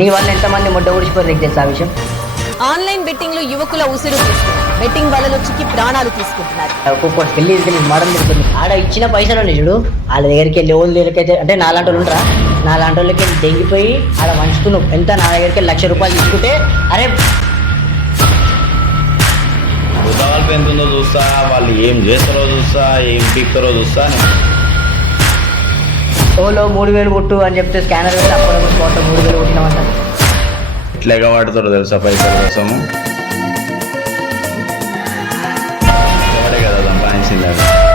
నీ వల్ల ఎంతమంది ముడ్డ ఊడిచిపోయి నీకు తెలుసా ఆ విషయం? ఆన్లైన్ బెట్టింగ్ లో యువకుల ఉసిరు తీసుకుంటున్నారు. బెట్టింగ్ వలలో చిక్కి ప్రాణాలు తీసుకుంటున్నారు. ఒక్కొక్కటి పెళ్లి మడం తిరుగుతుంది. ఆడ ఇచ్చిన పైసలు ఉన్నాయి చూడు, వాళ్ళ దగ్గరికి వెళ్ళి ఓళ్ళ దగ్గరికి అయితే అంటే నాలాంటి వాళ్ళు ఉంటారా, నాలాంటి వాళ్ళకి దెంగిపోయి ఆడ వంచుతున్నావు. ఎంత నా దగ్గరికి ₹1,00,000 తీసుకుంటే అరే ఉదాహరణ ఎంత ఉందో చూస్తా, వాళ్ళు ఏం చేస్తారో చూస్తా, ఏం పీక్తారో చూస్తా. ఓలో 3,000 కొట్టు అని చెప్తే స్కానర్ పెట్టి అప్పుడు 3,000 కొట్టినామంట. ఎట్లా ఎగవాడుతారో తెలుసా పైసల కోసము. ఎవడే కదా సంపాదించింది.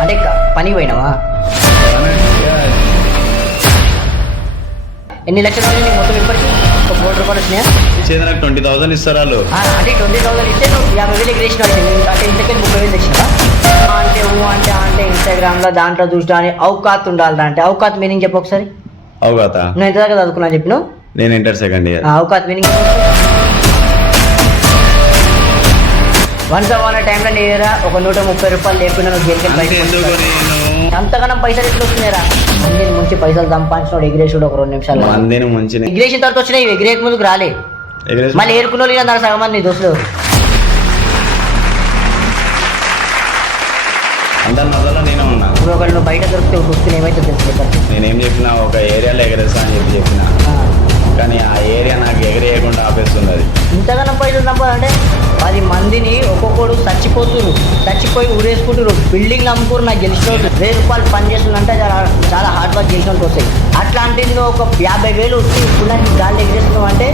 అంటే పని పోయినావా? ఎన్ని లక్షలు వచ్చినాయి నీకు మొత్తం ఇప్పటికి? ఒక ₹1,00,000 వచ్చినాయా? ఇచ్చేది నాకు 20,000 ఇస్తారు వాళ్ళు. అంటే 20,000 ఇస్తే నువ్వు 50,000 ఎగిరేసిన అంటే ఇంతకీ 30,000 తెచ్చినావా? అంటే ఇన్స్టాగ్రామ్ లో దాంట్లో చూసినా అని అవకాత్ ఉండాలి. అంటే అవకాత్ మీనింగ్ చెప్పు ఒకసారి. అవగాత నువ్వు ఎంత దాకా చదువుకున్నా చెప్పినావు? నేను ఇంటర్ సెకండ్ ఇయర్. అవకాత్ మీనింగ్ వన్స్ అవ్వాల టైంలో నీ దగ్గర ఒక ₹130 లేకుండా నువ్వు జైలుకి అంతగానం పైసలు ఎట్లా వస్తున్నాయిరా? మందిని ముంచి పైసలు సంపాదించిన ఎగిరేసుడు ఒక 2 నిమిషాలు మందిని ముంచి ఎగిరేసిన తర్వాత వచ్చినాయి. ఎగిరేక ముందుకు రాలే, మళ్ళీ ఏరుకున్న వాళ్ళు దాని సగం మంది నీ దోస్తులు. అందరి మధ్యలో నేనే ఉన్నా. ఇప్పుడు ఒకళ్ళు నువ్వు బయట దొరికితే దోస్తులు ఏమైతే తెలుసు. నేనేం చెప్పినా ఒక ఏరియాలో ఎగరేస్తా అని చెప్పిన, కానీ ఆ ఏరియా నాకు ఎగరేయకుండా ఆపేస్తుంది. అది ఇంతగానం పైసలు సంపాదంటే 10 మందిని ఒక్కొక్కడు చచ్చిపోయి ఊరేసుకుంటారు. బిల్డింగ్లు అమ్ముకోరు. నాకు గెలిచిన ₹1,000 పని చేస్తుందంటే చాలా హార్డ్ వర్క్ చేసినట్టు వస్తాయి. అట్లాంటిది ఒక 50,000 వచ్చి ఇప్పుడు నాకు గాలి ఎగిరేస్తున్నావు అంటే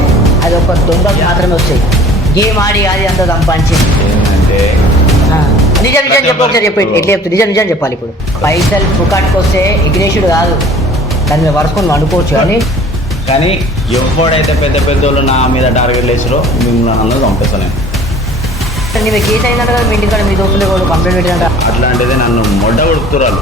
అది ఒక దొంగకు మాత్రమే వస్తాయి. గేమ్ ఆడి అది అంత సంపాదించి ఏంటంటే నిజం చెప్పి ఒకసారి చెప్పి ఎట్లా చెప్తుంది? నిజం చెప్పాలి. ఇప్పుడు పైసలు పుకాటికి వస్తే ఎగిరేసుడు కాదు, దాని మీద వరుసుకొని వండుకోవచ్చు. కానీ ఎవడైతే పెద్ద వాళ్ళు నా మీద టార్గెట్ వేసారో మిమ్మల్ని అందరూ పంపిస్తాను. కేసు అయిందంట కదా మీ ఇంటికాడ, మీ దోస్తులు కంప్లైంట్ పెట్టిందంట. అట్లాంటిది నన్ను మొడ్డ కొడుకుతురాలు.